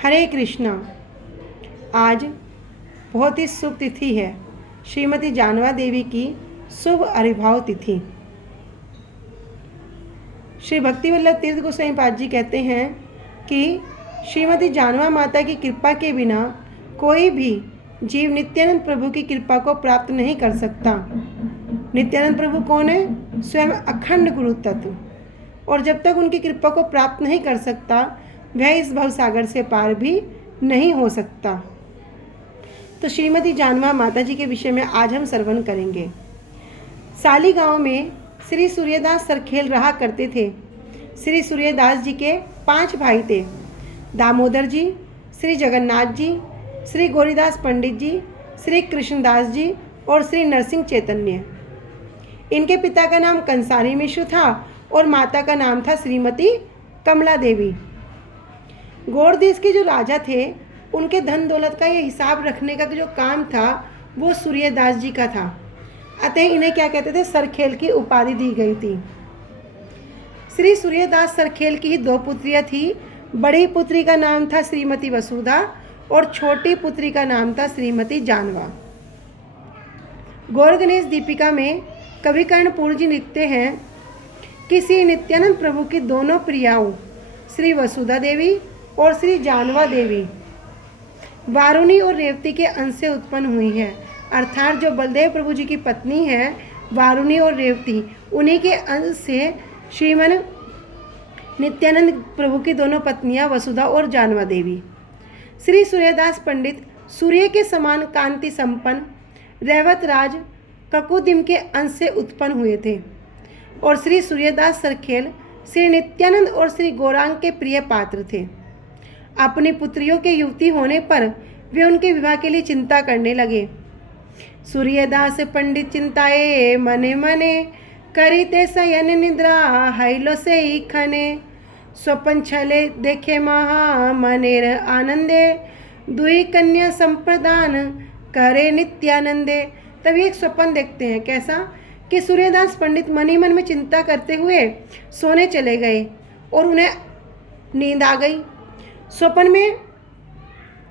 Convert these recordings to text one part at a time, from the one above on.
हरे कृष्णा। आज बहुत ही शुभ तिथि है, श्रीमती जानवा देवी की शुभ आविर्भाव तिथि। श्री भक्तिवल्लभ तीर्थ गोस्वामी पाद जी कहते हैं कि श्रीमती जानवा माता की कृपा के बिना कोई भी जीव नित्यानंद प्रभु की कृपा को प्राप्त नहीं कर सकता। नित्यानंद प्रभु कौन है? स्वयं अखंड गुरु तत्व। और जब तक उनकी कृपा को प्राप्त नहीं कर सकता, वह इस भवसागर से पार भी नहीं हो सकता। तो श्रीमती जानवा माता जी के विषय में आज हम श्रवण करेंगे। साली गांव में श्री सूर्यदास सरखेल रहा करते थे। श्री सूर्यदास जी के 5 भाई थे, दामोदर जी, श्री जगन्नाथ जी, श्री गौरीदास पंडित जी, श्री कृष्णदास जी और श्री नरसिंह चैतन्य। इनके पिता का नाम कंसारी मिश्र था और माता का नाम था श्रीमती कमला देवी। गौड़ देश के जो राजा थे, उनके धन दौलत का ये हिसाब रखने का जो काम था वो सूर्यदास जी का था। अतः इन्हें क्या कहते थे? सरखेल की उपाधि दी गई थी। श्री सूर्यदास सरखेल की ही 2 पुत्रियां थी। बड़ी पुत्री का नाम था श्रीमती वसुधा और छोटी पुत्री का नाम था श्रीमती जानवा। गौर गणेश दीपिका में कवि कर्णपूर जी लिखते हैं कि श्री नित्यानंद प्रभु की दोनों प्रियाओं श्री वसुधा देवी और श्री जानवा देवी वारुणी और रेवती के अंश से उत्पन्न हुई हैं। अर्थात जो बलदेव प्रभु जी की पत्नी है वारुणी और रेवती, उन्हीं के अंश से श्रीमन नित्यानंद प्रभु की दोनों पत्नियां वसुधा और जानवा देवी। श्री सूर्यदास पंडित सूर्य के समान कांति संपन्न रेवत राज ककुदिम के अंश से उत्पन्न हुए थे और श्री सूर्यदास सरखेल श्री नित्यानंद और श्री गौरांग के प्रिय पात्र थे। अपनी पुत्रियों के युवती होने पर वे उनके विवाह के लिए चिंता करने लगे। सूर्यदास पंडित चिंताए मने मने करीते शयन निद्रा हैलो से ही खने स्वपन छले देखे महा मनेर आनंदे दुई कन्या संप्रदान करे नित्यानंदे। तभी एक स्वप्न देखते हैं। कैसा? कि सूर्यदास पंडित मन ही मन में चिंता करते हुए सोने चले गए और उन्हें नींद आ गई। स्वप्न में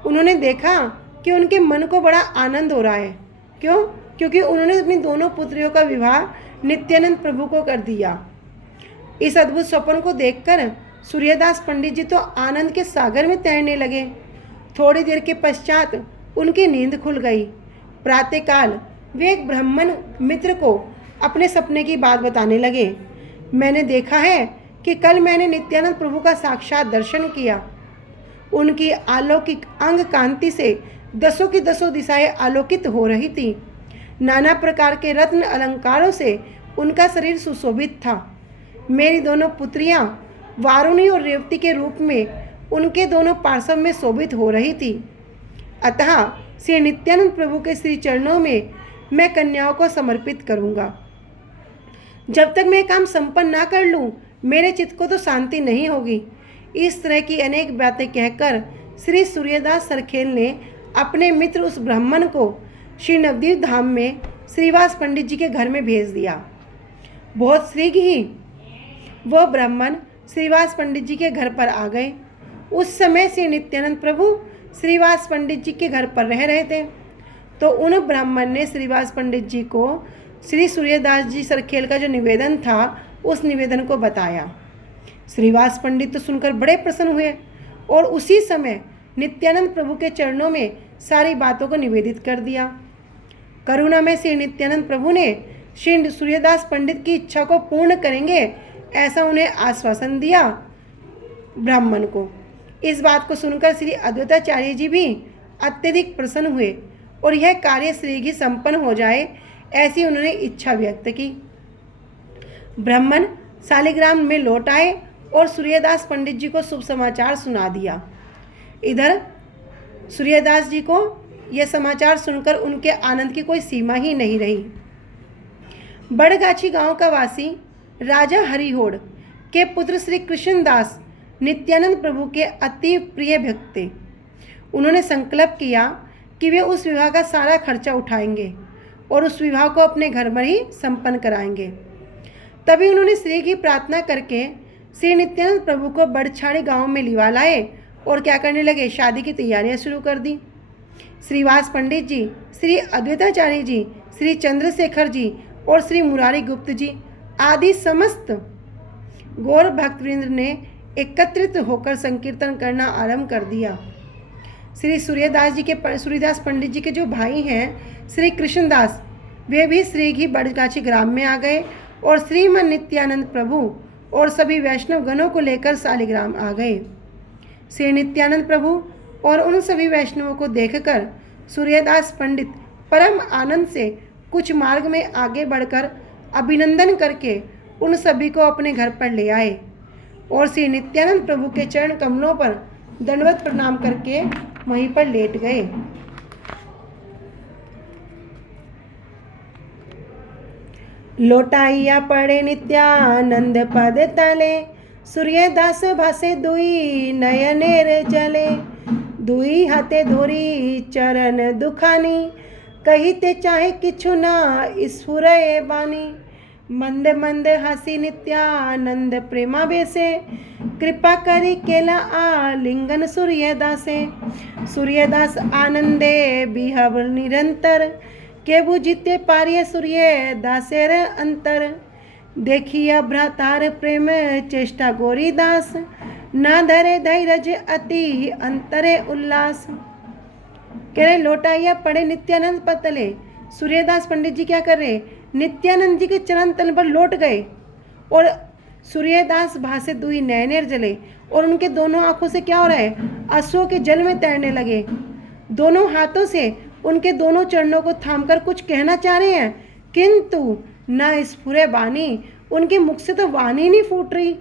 उन्होंने देखा कि उनके मन को बड़ा आनंद हो रहा है। क्यों? क्योंकि उन्होंने अपनी दोनों पुत्रियों का विवाह नित्यानंद प्रभु को कर दिया। इस अद्भुत स्वप्न को देखकर सूर्यदास पंडित जी तो आनंद के सागर में तैरने लगे। थोड़ी देर के पश्चात उनकी नींद खुल गई। प्रातःकाल वे एक ब्राह्मण मित्र को अपने सपने की बात बताने लगे। मैंने देखा है कि कल मैंने नित्यानंद प्रभु का साक्षात दर्शन किया। उनकी अलौकिक अंग कांति से 10 की 10 दिशाएं आलोकित हो रही थी। नाना प्रकार के रत्न अलंकारों से उनका शरीर सुशोभित था। मेरी दोनों पुत्रियां वारुणी और रेवती के रूप में उनके दोनों पार्श्व में शोभित हो रही थी। अतः श्री नित्यानंद प्रभु के श्री चरणों में मैं कन्याओं को समर्पित करूंगा। जब तक मैं काम संपन्न ना कर लूं, मेरे चित्त को तो शांति नहीं होगी। इस तरह की अनेक बातें कहकर श्री सूर्यदास सरखेल ने अपने मित्र उस ब्राह्मण को श्री नवदीप धाम में श्रीवास पंडित जी के घर में भेज दिया। बहुत शीघ्र ही वह ब्राह्मण श्रीवास पंडित जी के घर पर आ गए। उस समय श्री नित्यानंद प्रभु श्रीवास पंडित जी के घर पर रह रहे थे। तो उन ब्राह्मण ने श्रीवास पंडित जी को श्री सूर्यदास जी सरखेल का जो निवेदन था, उस निवेदन को बताया। श्रीवास पंडित तो सुनकर बड़े प्रसन्न हुए और उसी समय नित्यानंद प्रभु के चरणों में सारी बातों को निवेदित कर दिया। करुणा में श्री नित्यानंद प्रभु ने श्री सूर्यदास पंडित की इच्छा को पूर्ण करेंगे, ऐसा उन्हें आश्वासन दिया ब्राह्मण को। इस बात को सुनकर श्री अद्वैताचार्य जी भी अत्यधिक प्रसन्न हुए और यह कार्य शीघ्र संपन्न हो जाए, ऐसी उन्होंने इच्छा व्यक्त की। ब्राह्मण शालिग्राम में लौट आए और सूर्यदास पंडित जी को शुभ समाचार सुना दिया। इधर सूर्यदास जी को यह समाचार सुनकर उनके आनंद की कोई सीमा ही नहीं रही। बड़गाछी गांव का वासी राजा हरिहोड़ के पुत्र श्री कृष्णदास नित्यानंद प्रभु के अति प्रिय भक्त थे। उन्होंने संकल्प किया कि वे उस विवाह का सारा खर्चा उठाएंगे और उस विवाह को अपने घर में ही संपन्न कराएंगे। तभी उन्होंने श्री की प्रार्थना करके श्री नित्यानंद प्रभु को बड़छाड़ी गांव में लिवा लाए और क्या करने लगे, शादी की तैयारियां शुरू कर दी। श्रीवास पंडित जी, श्री अद्वैताचार्य जी, श्री चंद्रशेखर जी और श्री मुरारी गुप्त जी आदि समस्त गौर भक्तवृंद ने एकत्रित होकर संकीर्तन करना आरंभ कर दिया। श्री सूर्यदास पंडित जी के जो भाई हैं श्री कृष्णदास, वे भी श्रीघी बड़गाछी ग्राम में आ गए और श्रीमन नित्यानंद प्रभु और सभी वैष्णव गणों को लेकर शालिग्राम आ गए। श्री नित्यानंद प्रभु और उन सभी वैष्णवों को देखकर सूर्यदास पंडित परम आनंद से कुछ मार्ग में आगे बढ़कर अभिनंदन करके उन सभी को अपने घर पर ले आए और श्री नित्यानंद प्रभु के चरण कमलों पर दंडवत प्रणाम करके वहीं पर लेट गए। लोटाइया पड़े नित्यानंद पद तले, सूर्यदास भासे दुई नयनेर जले, दुई हाथे धोरी चरण दुखानी, कहिते चाहे किछु ना स्फुरे बानी, मंद मंद हसी नित्यानंद प्रेमा बेसे, कृपा करी केला आलिंगन सूर्यदासे, सूर्यदास आनंदे बिहव निरंतर, के बुझिते पारिय सूर्यदासेर अंतर, देखिया भ्रातार प्रेम चेष्टा गोरीदास, ना धरे धैर्य अति अंतरे उल्लास। कह रहे लोटाइया पड़े नित्यानंद पतले, सूर्यदास पंडित जी क्या कर रहे, नित्यानंद जी के चरण तल पर लौट गए और सूर्यदास भासे दुई नयनेर जले, और उनके दोनों आंखों से क्या हो रहा है, आंसुओं के जल में तैरने लगे। दोनों हाथों से उनके दोनों चरणों को थामकर कुछ कहना चाह रहे हैं, किंतु ना स्फुरे वाणी, उनके मुख से तो वाणी नहीं फूट रही।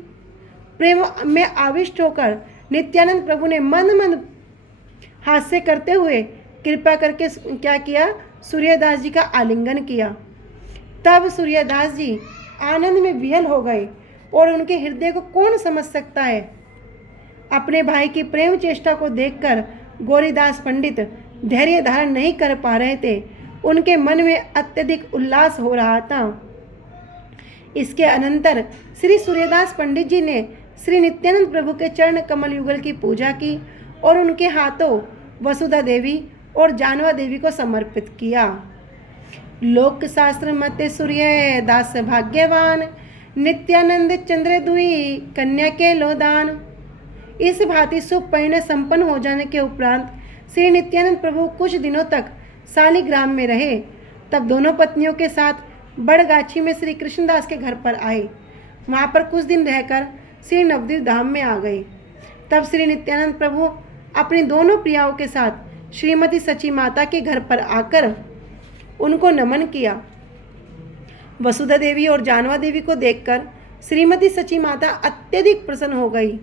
प्रेम में आविष्ट होकर नित्यानंद प्रभु ने मंद मंद हास्य करते हुए कृपा करके क्या किया, सूर्यदास जी का आलिंगन किया। तब सूर्यदास जी आनंद में विहल हो गए और उनके हृदय को कौन समझ सकता है। अपने भाई की प्रेम चेष्टा को देखकर गौरीदास पंडित धैर्य धारण नहीं कर पा रहे थे, उनके मन में अत्यधिक उल्लास हो रहा था। इसके अनंतर श्री सूर्यदास पंडित जी ने श्री नित्यानंद प्रभु के चरण कमल युगल की पूजा की और उनके हाथों वसुधा देवी और जानवा देवी को समर्पित किया। लोक शास्त्र मते सूर्य दास भाग्यवान, नित्यानंद चंद्र दुई कन्या के लोदान। इस भांति शुभ परिणय संपन्न हो जाने के उपरांत श्री नित्यानंद प्रभु कुछ दिनों तक शालिग्राम में रहे। तब दोनों पत्नियों के साथ बड़गाछी में श्री कृष्णदास के घर पर आए। वहाँ पर कुछ दिन रहकर श्री नवद्वीप धाम में आ गए। तब श्री नित्यानंद प्रभु अपनी दोनों प्रियाओं के साथ श्रीमती सची माता के घर पर आकर उनको नमन किया। वसुधा देवी और जानवा देवी को देखकर श्रीमती सची माता अत्यधिक प्रसन्न हो गई।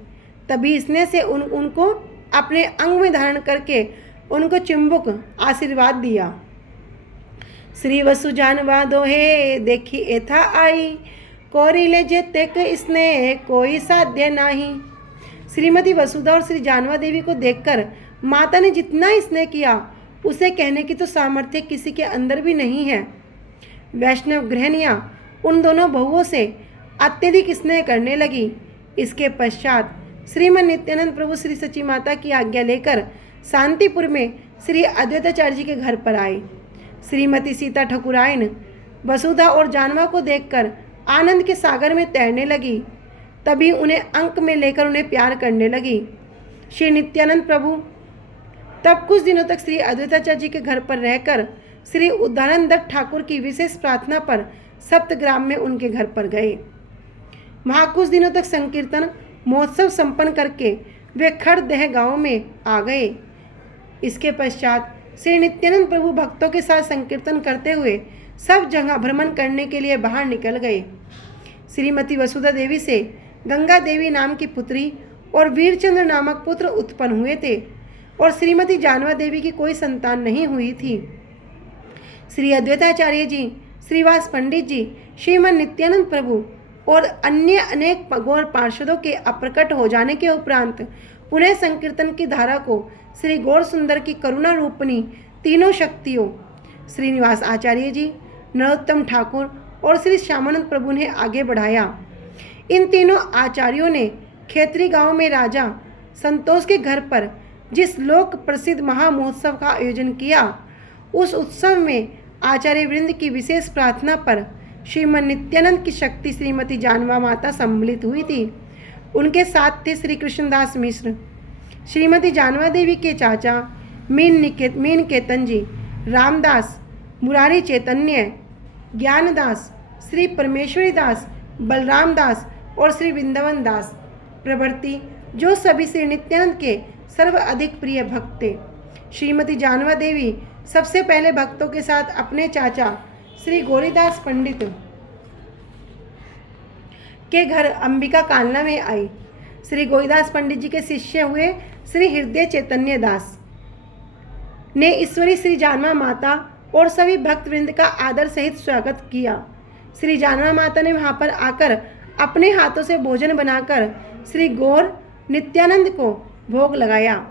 तभी स्नेह से उनको अपने अंग में धारण करके उनको चुंबक आशीर्वाद दिया। श्री वसु जानवा दोहे देखी एथा आई, कोरी ले जे तेक स्नेह कोई साध्य नाही। श्रीमती वसुधा और श्री जानवा देवी को देखकर माता ने जितना स्नेह किया उसे कहने की तो सामर्थ्य किसी के अंदर भी नहीं है। वैष्णव गृहणियाँ उन दोनों बहुओं से अत्यधिक स्नेह करने लगी। इसके पश्चात श्रीमन नित्यानंद प्रभु श्री सची माता की आज्ञा लेकर शांतिपुर में श्री अद्वैताचार्य जी के घर पर आए। श्रीमती सीता ठकुराइन वसुधा और जानवा को देखकर आनंद के सागर में तैरने लगी। तभी उन्हें अंक में लेकर उन्हें प्यार करने लगी। श्री नित्यानंद प्रभु तब कुछ दिनों तक श्री अद्वैताचार्य जी के घर पर रहकर श्री उदाहरण दत्त ठाकुर की विशेष प्रार्थना पर सप्तग्राम में उनके घर पर गए। वहाँ कुछ दिनों तक संकीर्तन महोत्सव संपन्न करके वे खड़दह गांव में आ गए। इसके पश्चात श्री नित्यानंद प्रभु भक्तों के साथ संकीर्तन करते हुए सब जगह भ्रमण करने के लिए बाहर निकल गए। श्रीमती वसुधा देवी से गंगा देवी नाम की पुत्री और वीरचंद्र नामक पुत्र उत्पन्न हुए थे और श्रीमती जानवा देवी की कोई संतान नहीं हुई थी। श्री अद्वैताचार्य जी, श्रीवास पंडित जी, श्रीमन नित्यानंद प्रभु और अन्य अनेक गौर पार्षदों के अप्रकट हो जाने के उपरांत पुनः संकीर्तन की धारा को श्री गौर सुंदर की करुणा रूपनी तीनों शक्तियों श्रीनिवास आचार्य जी, नरोत्तम ठाकुर और श्री श्यामानंद प्रभु ने आगे बढ़ाया। इन तीनों आचार्यों ने खेतरी गांव में राजा संतोष के घर पर जिस लोक प्रसिद्ध महामहोत्सव का आयोजन किया, उस उत्सव में आचार्य वृंद की विशेष प्रार्थना पर श्रीमद नित्यानंद की शक्ति श्रीमती जानवा माता सम्मिलित हुई थी। उनके साथ थे श्री कृष्णदास मिश्र, श्रीमती जानवा देवी के चाचा मीन केतन जी, रामदास, मुरारी चैतन्य, ज्ञानदास, श्री परमेश्वरी दास, बलराम दास और श्री वृंदावन दास प्रभृति, जो सभी श्री नित्यानंद के सर्वाधिक प्रिय भक्त थे। श्रीमती जानवा देवी सबसे पहले भक्तों के साथ अपने चाचा श्री गौरीदास पंडित के घर अंबिका कालना में आई। श्री गौरीदास पंडित जी के शिष्य हुए श्री हृदय चैतन्य दास ने ईश्वरी श्री जानवा माता और सभी भक्तवृंद का आदर सहित स्वागत किया। श्री जानवा माता ने वहां पर आकर अपने हाथों से भोजन बनाकर श्री गौर नित्यानंद को भोग लगाया।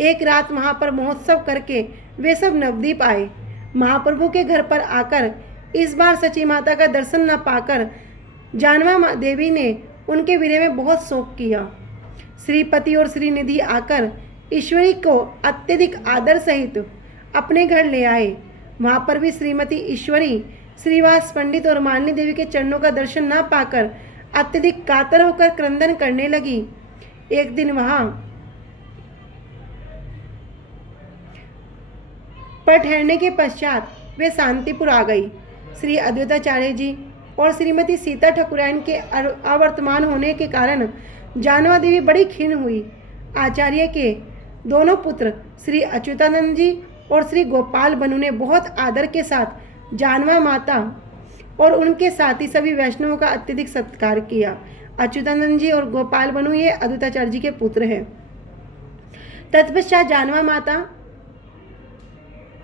एक रात वहां पर महोत्सव करके वे सब नवद्वीप आए। महाप्रभु के घर पर आकर इस बार सची माता का दर्शन न पाकर जानवा देवी ने उनके विरह में बहुत शोक किया। श्रीपति और श्रीनिधि आकर ईश्वरी को अत्यधिक आदर सहित अपने घर ले आए। वहाँ पर भी श्रीमती ईश्वरी श्रीवास पंडित और मालिनी देवी के चरणों का दर्शन न पाकर अत्यधिक कातर होकर क्रंदन करने लगी। एक दिन वहाँ पर ठहरने के पश्चात वे शांतिपुर आ गई। श्री अद्वैताचार्य जी और श्रीमती सीता ठाकुरायन के अवर्तमान होने के कारण जानवा देवी बड़ी खिन्न हुई। आचार्य के दोनों पुत्र श्री अच्युतानंद जी और श्री गोपाल बनु ने बहुत आदर के साथ जानवा माता और उनके साथी सभी वैष्णवों का अत्यधिक सत्कार किया। अच्युतानंद जी और गोपाल बनु ये अद्वैताचार्य जी के पुत्र हैं। तत्पश्चात जानवा माता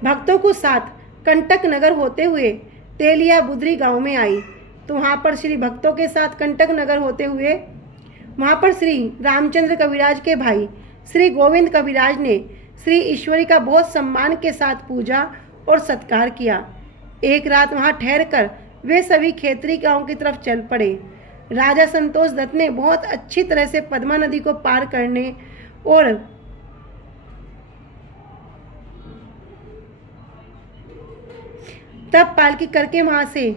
भक्तों को साथ कंटक नगर होते हुए तेलिया बुद्री गांव में आई। तो वहाँ पर श्री भक्तों के साथ कंटक नगर होते हुए वहाँ पर श्री रामचंद्र कविराज के भाई श्री गोविंद कविराज ने श्री ईश्वरी का बहुत सम्मान के साथ पूजा और सत्कार किया। एक रात वहाँ ठहरकर वे सभी खेतरी गांव की तरफ चल पड़े। राजा संतोष दत्त ने बहुत अच्छी तरह से पद्मा नदी को पार करने और तब पालकी करके वहां से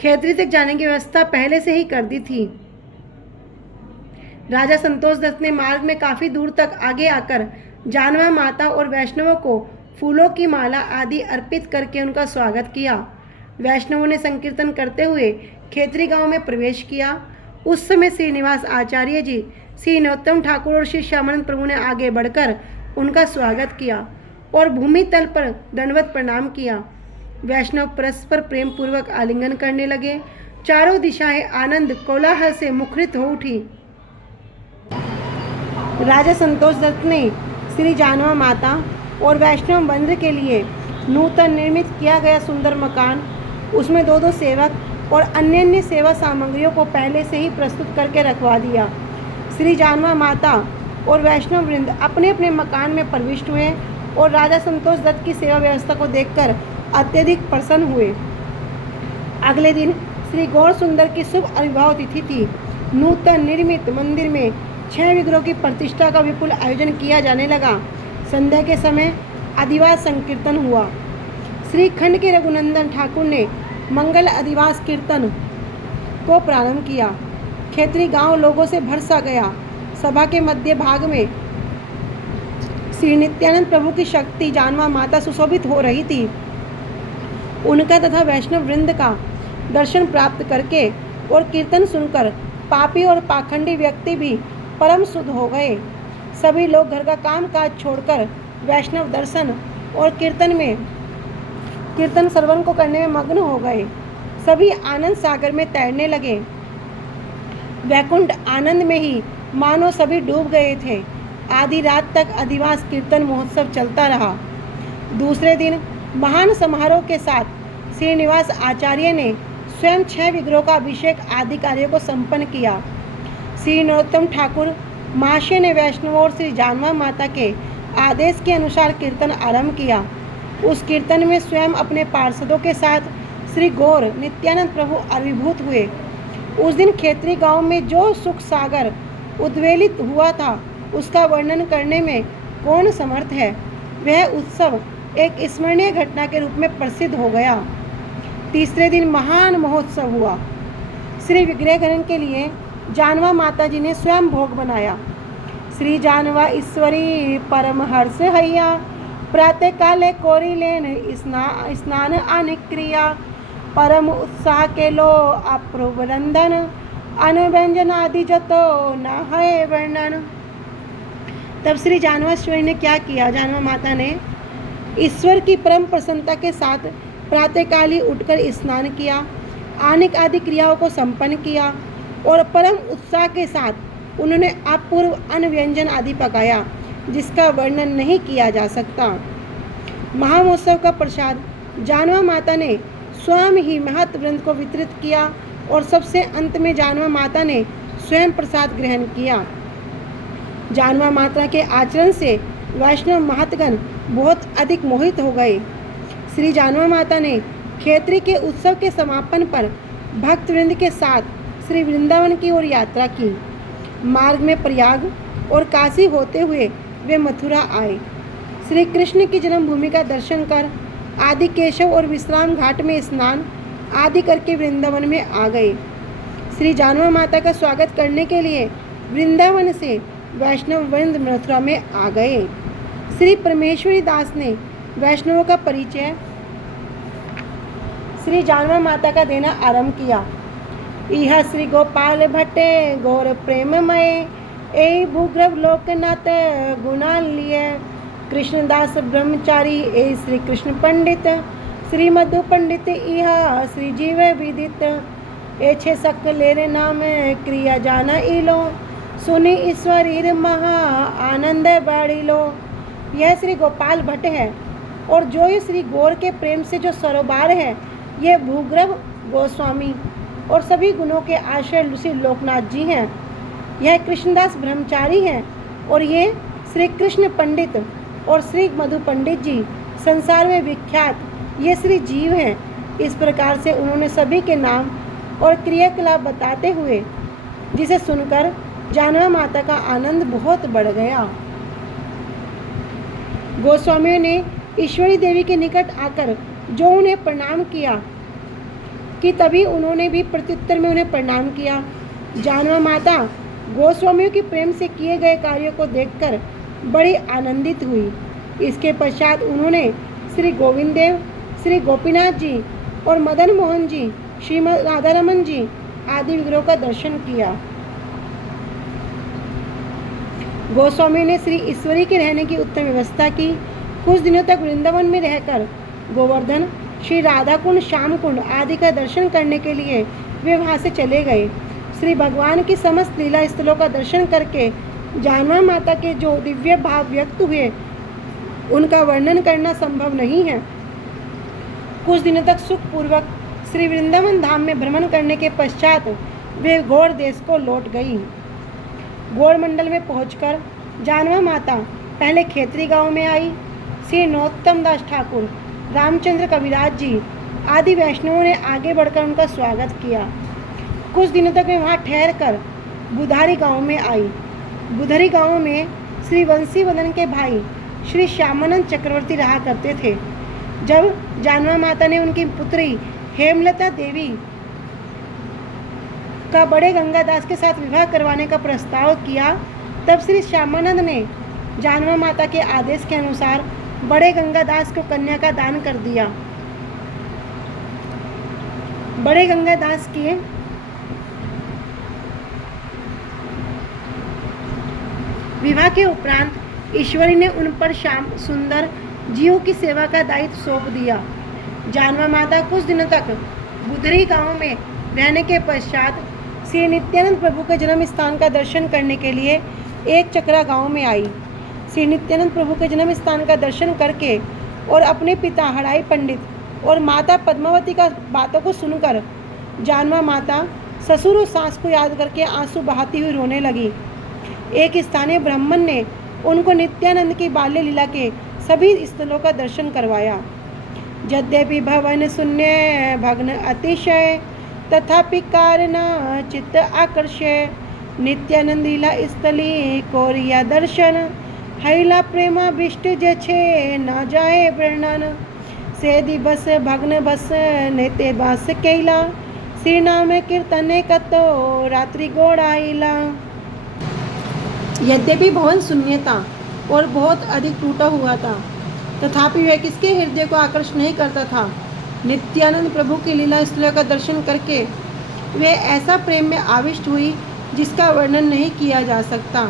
खेतरी तक जाने की व्यवस्था पहले से ही कर दी थी। राजा संतोष दत्त ने मार्ग में काफी दूर तक आगे आकर जानवा माता और वैष्णवों को फूलों की माला आदि अर्पित करके उनका स्वागत किया। वैष्णवों ने संकीर्तन करते हुए खेतरी गांव में प्रवेश किया। उस समय श्रीनिवास आचार्य जी, श्री नरोत्तम ठाकुर और श्री श्यामानंद प्रभु ने आगे बढ़कर उनका स्वागत किया और भूमि तल पर दंडवत प्रणाम किया। वैष्णव परस्पर प्रेम पूर्वक आलिंगन करने लगे। चारों दिशाएं आनंद कोलाहल से मुखरित हो उठी। राजा संतोष दत्त ने श्री जानवा माता और वैष्णव वृंद के लिए नूतन निर्मित किया गया सुंदर मकान, उसमें दो सेवक और अन्य सेवा सामग्रियों को पहले से ही प्रस्तुत करके रखवा दिया। श्री जानवा माता और वैष्णव वृंद अपने अपने मकान में प्रविष्ट हुए और राजा संतोष दत्त की सेवा व्यवस्था को देखकर अत्यधिक प्रसन्न हुए। अगले दिन श्री गौर सुंदर की शुभ आविर्भाव तिथि थी। नूतन निर्मित मंदिर में 6 विग्रहों की प्रतिष्ठा का विपुल आयोजन किया जाने लगा। संध्या के समय अधिवास संकीर्तन हुआ। श्री खंड के रघुनंदन ठाकुर ने मंगल अधिवास कीर्तन को प्रारंभ किया। खेतरी गांव लोगों से भर सा गया। सभा के मध्य भाग में श्री नित्यानंद प्रभु की शक्ति जानवा माता सुशोभित हो रही थी। उनका तथा वैष्णव वृंद का दर्शन प्राप्त करके और कीर्तन सुनकर पापी और पाखंडी व्यक्ति भी परम शुद्ध हो गए। सभी लोग घर का काम काज छोड़कर वैष्णव दर्शन और कीर्तन श्रवण को करने में मग्न हो गए। सभी आनंद सागर में तैरने लगे। वैकुंठ आनंद में ही मानो सभी डूब गए थे। आधी रात तक अधिवास कीर्तन महोत्सव चलता रहा। दूसरे दिन महान समारोह के साथ श्रीनिवास आचार्य ने स्वयं 6 विग्रहों का अभिषेक आदि कार्यों को संपन्न किया। श्री नरोत्तम ठाकुर महाशय ने वैष्णवों और श्री जानवा माता के आदेश के अनुसार कीर्तन आरंभ किया। उस कीर्तन में स्वयं अपने पार्षदों के साथ श्री गौर नित्यानंद प्रभु आविर्भूत हुए। उस दिन खेतरी गांव में जो सुख सागर उद्वेलित हुआ था उसका वर्णन करने में कौन समर्थ है। वह उत्सव एक स्मरणीय घटना के रूप में प्रसिद्ध हो गया। तीसरे दिन महान महोत्सव हुआ। श्री विग्रह ग्रहण के लिए जानवा माता जी ने स्वयं भोग बनाया। श्री जानवा ईश्वरी परम हर्ष हैया, प्रातः काले कोरी लेन स्नान अनिक्रिया, परम उत्साह के लो अप्रवरंदन, अनुव्यंजन आदि जतो न है वर्णन। तब श्री जानवाश्वरी ने क्या किया? जानवा माता ने ईश्वर की परम प्रसन्नता के साथ प्रातःकाल ही उठकर स्नान किया, आनिक आदि क्रियाओं को संपन्न किया और परम उत्साह के साथ उन्होंने अपूर्व अन्न व्यंजन आदि पकाया जिसका वर्णन नहीं किया जा सकता। महामहोत्सव का प्रसाद जानवा माता ने स्वयं ही महत वृंद को वितरित किया और सबसे अंत में जानवा माता ने स्वयं प्रसाद ग्रहण किया। जानवा माता के आचरण से वैष्णव महतगण बहुत अधिक मोहित हो गए। श्री जानवा माता ने खेतरी के उत्सव के समापन पर भक्तवृंद के साथ श्री वृंदावन की ओर यात्रा की। मार्ग में प्रयाग और काशी होते हुए वे मथुरा आए। श्री कृष्ण की जन्मभूमि का दर्शन कर आदि केशव और विश्राम घाट में स्नान आदि करके वृंदावन में आ गए। श्री जानवा माता का स्वागत करने के लिए वृंदावन से वैष्णव वृंद मथुरा में आ गए। श्री परमेश्वरी दास ने वैष्णवों का परिचय श्री जानवा माता का देना आरंभ किया। यह श्री गोपाल भट्टे गौर प्रेममय, ए भूग्रव लोकनाथ गुणा लिए, कृष्णदास ब्रह्मचारी ए श्री कृष्ण पंडित, श्री मधु पंडित इहा श्री जीव विदित, ए छे सक लेरे नाम क्रिया जाना इलो, सुनी ईश्वरीर महा आनंद बाड़ी लो। यह श्री गोपाल भट्ट है और जो ये श्री गौर के प्रेम से जो सरोबार है, ये भूग्रव गोस्वामी और सभी गुणों के आश्रय श्री लोकनाथ जी हैं। यह कृष्णदास ब्रह्मचारी हैं और ये श्री कृष्ण पंडित और श्री मधु पंडित जी संसार में विख्यात ये श्री जीव हैं। इस प्रकार से उन्होंने सभी के नाम और क्रियाकलाप बताते हुए जिसे सुनकर जानवा माता का आनंद बहुत बढ़ गया। गोस्वामियों ने ईश्वरी देवी के निकट आकर जो उन्हें प्रणाम किया कि तभी उन्होंने भी प्रत्युत्तर में उन्हें प्रणाम किया। जानवा माता गोस्वामियों के प्रेम से किए गए कार्यों को देखकर बड़ी आनंदित हुई। इसके पश्चात उन्होंने श्री गोविंद देव, श्री गोपीनाथ जी और मदन मोहन जी, श्रीमद राधारमन जी आदि विग्रहों का दर्शन किया। गोस्वामी ने श्री ईश्वरी के रहने की उत्तम व्यवस्था की। कुछ दिनों तक वृंदावन में रहकर गोवर्धन, श्री राधा कुंड, श्याम कुंड आदि का दर्शन करने के लिए वे वहाँ से चले गए। श्री भगवान की समस्त लीला स्थलों का दर्शन करके जानवा माता के जो दिव्य भाव व्यक्त हुए उनका वर्णन करना संभव नहीं है। कुछ दिनों तक सुखपूर्वक श्री वृंदावन धाम में भ्रमण करने के पश्चात वे गौड़ देश को लौट गई। गौड़ मंडल में पहुंचकर जानवा माता पहले खेतरी गांव में आई। श्री नरोत्तम दास ठाकुर, रामचंद्र कविराज जी आदि वैष्णवों ने आगे बढ़कर उनका स्वागत किया। कुछ दिनों तक वे वहाँ ठहर कर बुधारी गांव में आई। बुधारी गांव में श्री वंशीवदन के भाई श्री श्यामानंद चक्रवर्ती रहा करते थे। जब जानवा माता ने उनकी पुत्री हेमलता देवी का बड़े गंगादास के साथ विवाह करवाने का प्रस्ताव किया, तब श्री श्यामानंद ने जानवा माता के आदेश के अनुसार बड़े गंगादास को कन्या का दान कर दिया। बड़े गंगादास के विवाह के उपरांत ईश्वरी ने उन पर श्याम सुंदर जीवों की सेवा का दायित्व सौंप दिया। जानवा माता कुछ दिनों तक बुधरी गांव में रहने के पश्चात श्री नित्यानंद प्रभु के जन्म स्थान का दर्शन करने के लिए एक चक्रा गांव में आई। श्री नित्यानंद प्रभु के जन्म स्थान का दर्शन करके और अपने पिता हड़ाई पंडित और माता पद्मावती का बातों को सुनकर जानवा माता ससुर और सास को याद करके आंसू बहाती हुई रोने लगी। एक स्थानीय ब्राह्मण ने उनको नित्यानंद की बाल्य लीला के सभी स्थलों का दर्शन करवाया। यद्यपि भवन शून्य भग्न अतिशय, तथापि कारण चित्त आकर्षे। नित्यानंद लीला स्थली कोरिया दर्शन, हैला प्रेमाभिष्ट जे छे ना जाए वर्णन। से दिवस भग्न बस नेते बास कैला, श्री नाम कीर्तने कतो रात्रि गोड़ाइला। यद्यपि भवन शून्य था और बहुत अधिक टूटा हुआ था, तथापि वह किसके हृदय को आकर्षित नहीं करता था। नित्यानंद प्रभु की लीला स्थलों का दर्शन करके वे ऐसा प्रेम में आविष्ट हुई जिसका वर्णन नहीं किया जा सकता।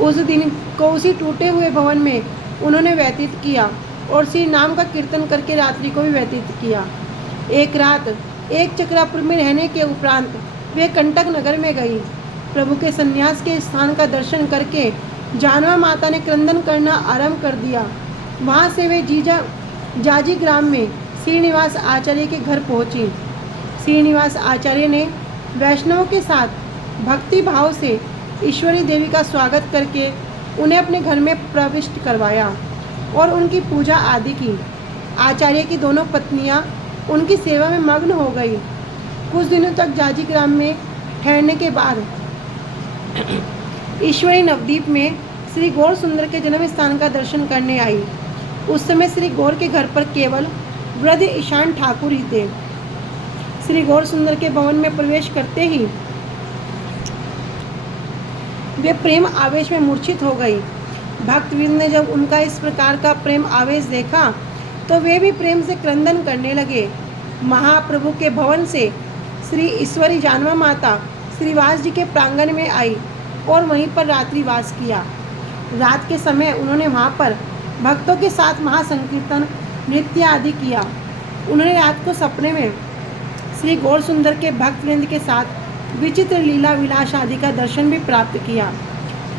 उस दिन को उसी टूटे हुए भवन में उन्होंने व्यतीत किया और श्री नाम का कीर्तन करके रात्रि को भी व्यतीत किया। एक रात एक चक्रापुर में रहने के उपरांत वे कंटक नगर में गई। प्रभु के संन्यास के स्थान का दर्शन करके जानवा माता ने क्रंदन करना आरंभ कर दिया। वहाँ से वे जाजी ग्राम में श्रीनिवास आचार्य के घर पहुँची। श्रीनिवास आचार्य ने वैष्णवों के साथ भक्ति भाव से ईश्वरी देवी का स्वागत करके उन्हें अपने घर में प्रविष्ट करवाया और उनकी पूजा आदि की। आचार्य की दोनों पत्नियां उनकी सेवा में मग्न हो गई। कुछ दिनों तक जाजी ग्राम में ठहरने के बाद ईश्वरी नवद्वीप में श्री गौर सुंदर के जन्म स्थान का दर्शन करने आई। उस समय श्री गौर के घर पर केवल वृद्ध ईशान ठाकुर ही थे। श्री गौर सुंदर के भवन में प्रवेश करते ही वे प्रेम आवेश में मूर्छित हो गई। भक्तवृंद ने जब उनका इस प्रकार का प्रेम आवेश देखा तो वे भी प्रेम से क्रंदन करने लगे। महाप्रभु के भवन से श्री ईश्वरी जानवा माता श्रीवास जी के प्रांगण में आई और वहीं पर रात्रिवास किया। रात के समय उन्होंने वहाँ पर भक्तों के साथ महासंकीर्तन नृत्य आदि किया। उन्होंने रात को सपने में श्री गौर सुंदर के भक्तवृंद के साथ विचित्र लीला विलास आदि का दर्शन भी प्राप्त किया।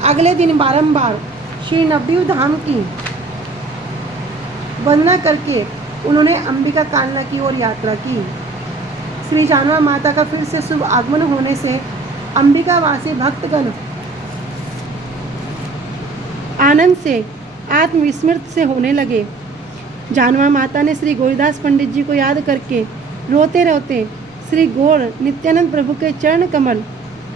अगले दिन बारंबार श्री नवद्वीप धाम की वंदना करके उन्होंने अंबिका कालना की ओर यात्रा की। श्री जानवा माता का फिर से शुभ आगमन होने से अंबिकावासी भक्तगण आनंद से आत्मविस्मृत से होने लगे। जानवा माता ने श्री गौरीदास पंडित जी को याद करके रोते रोते श्री गौर नित्यानंद प्रभु के चरण कमल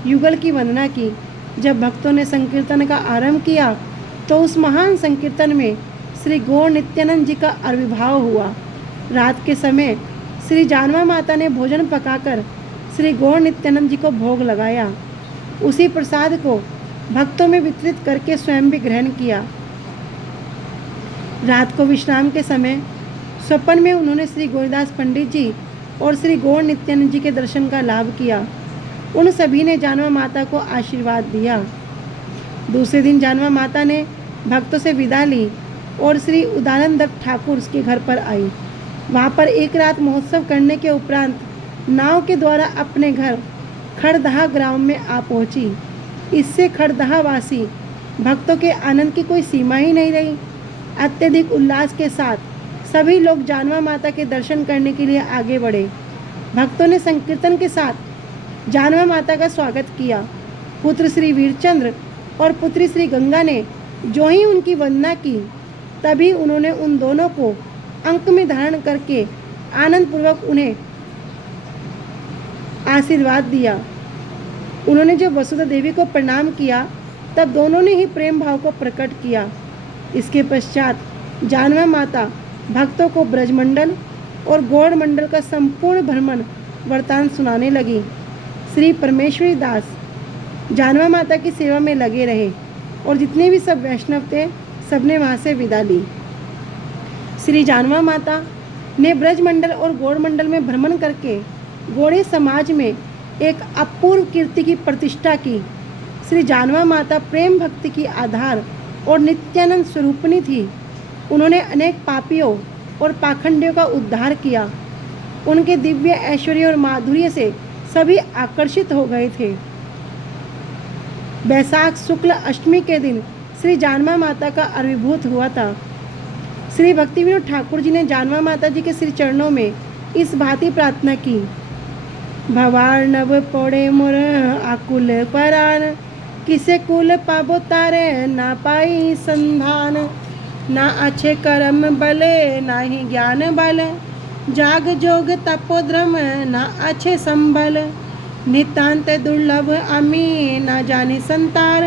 युगल की वंदना की। जब भक्तों ने संकीर्तन का आरंभ किया तो उस महान संकीर्तन में श्री गौर नित्यानंद जी का आविर्भाव हुआ। रात के समय श्री जानवा माता ने भोजन पकाकर श्री गौर नित्यानंद जी को भोग लगाया। उसी प्रसाद को भक्तों में वितरित करके स्वयं भी ग्रहण किया। रात को विश्राम के समय स्वप्न में उन्होंने श्री गौरीदास पंडित जी और श्री गौर नित्यानंद जी के दर्शन का लाभ किया। उन सभी ने जानवा माता को आशीर्वाद दिया। दूसरे दिन जानवा माता ने भक्तों से विदा ली और श्री उदानंद दत्त ठाकुर के घर पर आई। वहाँ पर एक रात महोत्सव करने के उपरांत नाव के द्वारा अपने घर खड़दहा ग्राम में आ पहुँची। इससे खड़दहा वासी भक्तों के आनंद की कोई सीमा ही नहीं रही। अत्यधिक उल्लास के साथ सभी लोग जानवा माता के दर्शन करने के लिए आगे बढ़े। भक्तों ने संकीर्तन के साथ जानवा माता का स्वागत किया। पुत्र श्री वीरचंद्र और पुत्री श्री गंगा ने जो ही उनकी वंदना की तभी उन्होंने उन दोनों को अंक में धारण करके आनंदपूर्वक उन्हें आशीर्वाद दिया। उन्होंने जब वसुधा देवी को प्रणाम किया तब दोनों ने ही प्रेम भाव को प्रकट किया। इसके पश्चात जानवा माता भक्तों को ब्रजमंडल और गौड़ मंडल का संपूर्ण भ्रमण वृतांत सुनाने लगी। श्री परमेश्वरी दास जानवा माता की सेवा में लगे रहे और जितने भी सब वैष्णव थे सबने वहाँ से विदा ली। श्री जानवा माता ने ब्रजमंडल और गौड़ मंडल में भ्रमण करके गौड़े समाज में एक अपूर्व कीर्ति की प्रतिष्ठा की। श्री जानवा माता प्रेम भक्ति की आधार और नित्यानंद स्वरूपिणी थी। उन्होंने अनेक पापियों और पाखंडियों का उद्धार किया। उनके दिव्य ऐश्वर्य और माधुर्य से सभी आकर्षित हो गए थे। बैसाख शुक्ल अष्टमी के दिन श्री जानवा माता का आविर्भूत हुआ था। श्री भक्ति विनोद ठाकुर जी ने जानवा माता जी के श्री चरणों में इस भांति प्रार्थना की। भवार्णव पौड़े मोर आकुल परान, किसे कुल पाबो तारे ना पाई संधान। ना अच्छे कर्म बल ना ही ज्ञान बल, जाग जोग तपोद्रम ना अच्छे संबल, नितांत दुर्लभ अमी ना जानी संतार।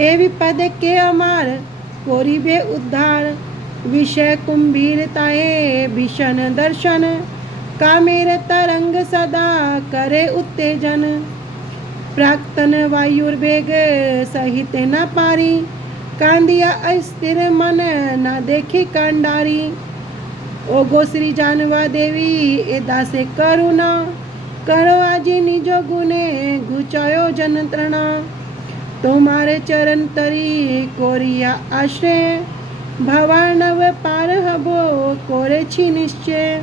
ए विपद के अमार कोरिबे उद्धार, विषय कुंभीरताए भीषण दर्शन। कामेर तरंग सदा करे उत्तेजन, प्राक्तन वायुर्वेग सहित न पारी। कांदिया अस्थिर मन न देखी कांडारी, ओ गो श्री जानवा देवी ए दासे करुणा। करो आजी निजो गुने घुचायो जंत्रणा, तुम्हारे चरण तरी कोरिया आश्रय। भवानव पार हबो कोरे छी निश्चय,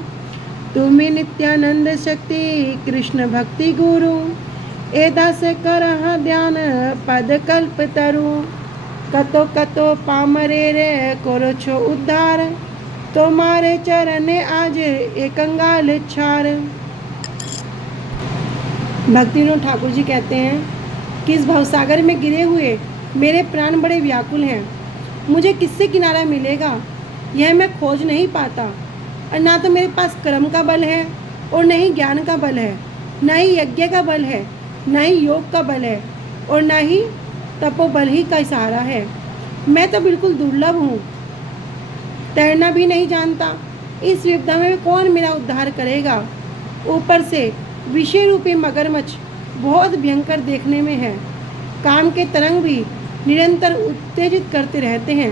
तुम्ही नित्यानंद शक्ति कृष्ण भक्ति गुरु। ए दास करह ध्यान पद कल्प तरु, कतो कतो पामरे रे करो छो उद्धार। तुम्हारे चरण आज एक कंगाल छार। भक्तिविनोद ठाकुर जी कहते हैं कि इस भवसागर में गिरे हुए मेरे प्राण बड़े व्याकुल हैं। मुझे किससे किनारा मिलेगा यह मैं खोज नहीं पाता, और ना तो मेरे पास कर्म का बल है और न ही ज्ञान का बल है, न ही यज्ञ का बल है, न ही योग का बल है, और न ही तपोबल ही का सहारा है। मैं तो बिल्कुल दुर्लभ हूँ, तैरना भी नहीं जानता। इस विपदा में कौन मेरा उद्धार करेगा? ऊपर से विषय रूपी मगरमच्छ बहुत भयंकर देखने में है। काम के तरंग भी निरंतर उत्तेजित करते रहते हैं।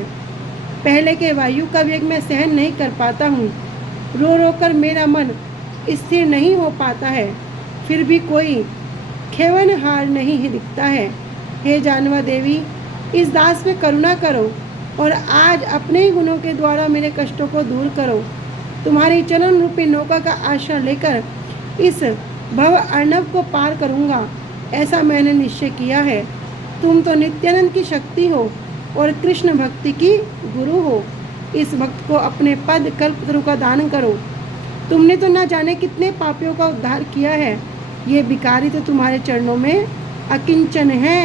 पहले के वायु का वेग मैं सहन नहीं कर पाता हूँ। रो रो कर मेरा मन स्थिर नहीं हो पाता है, फिर भी कोई खेवनहार नहीं दिखता है। हे जानवा देवी, इस दास पे करुणा करो और आज अपने ही गुणों के द्वारा मेरे कष्टों को दूर करो। तुम्हारी चरण रूपी नौका का आश्रय लेकर इस भव अर्णव को पार करूँगा, ऐसा मैंने निश्चय किया है। तुम तो नित्यानंद की शक्ति हो और कृष्ण भक्ति की गुरु हो। इस भक्त को अपने पद कल्पतरु का दान करो। तुमने तो न जाने कितने पापियों का उद्धार किया है। ये भिखारी तो तुम्हारे चरणों में अकिंचन है।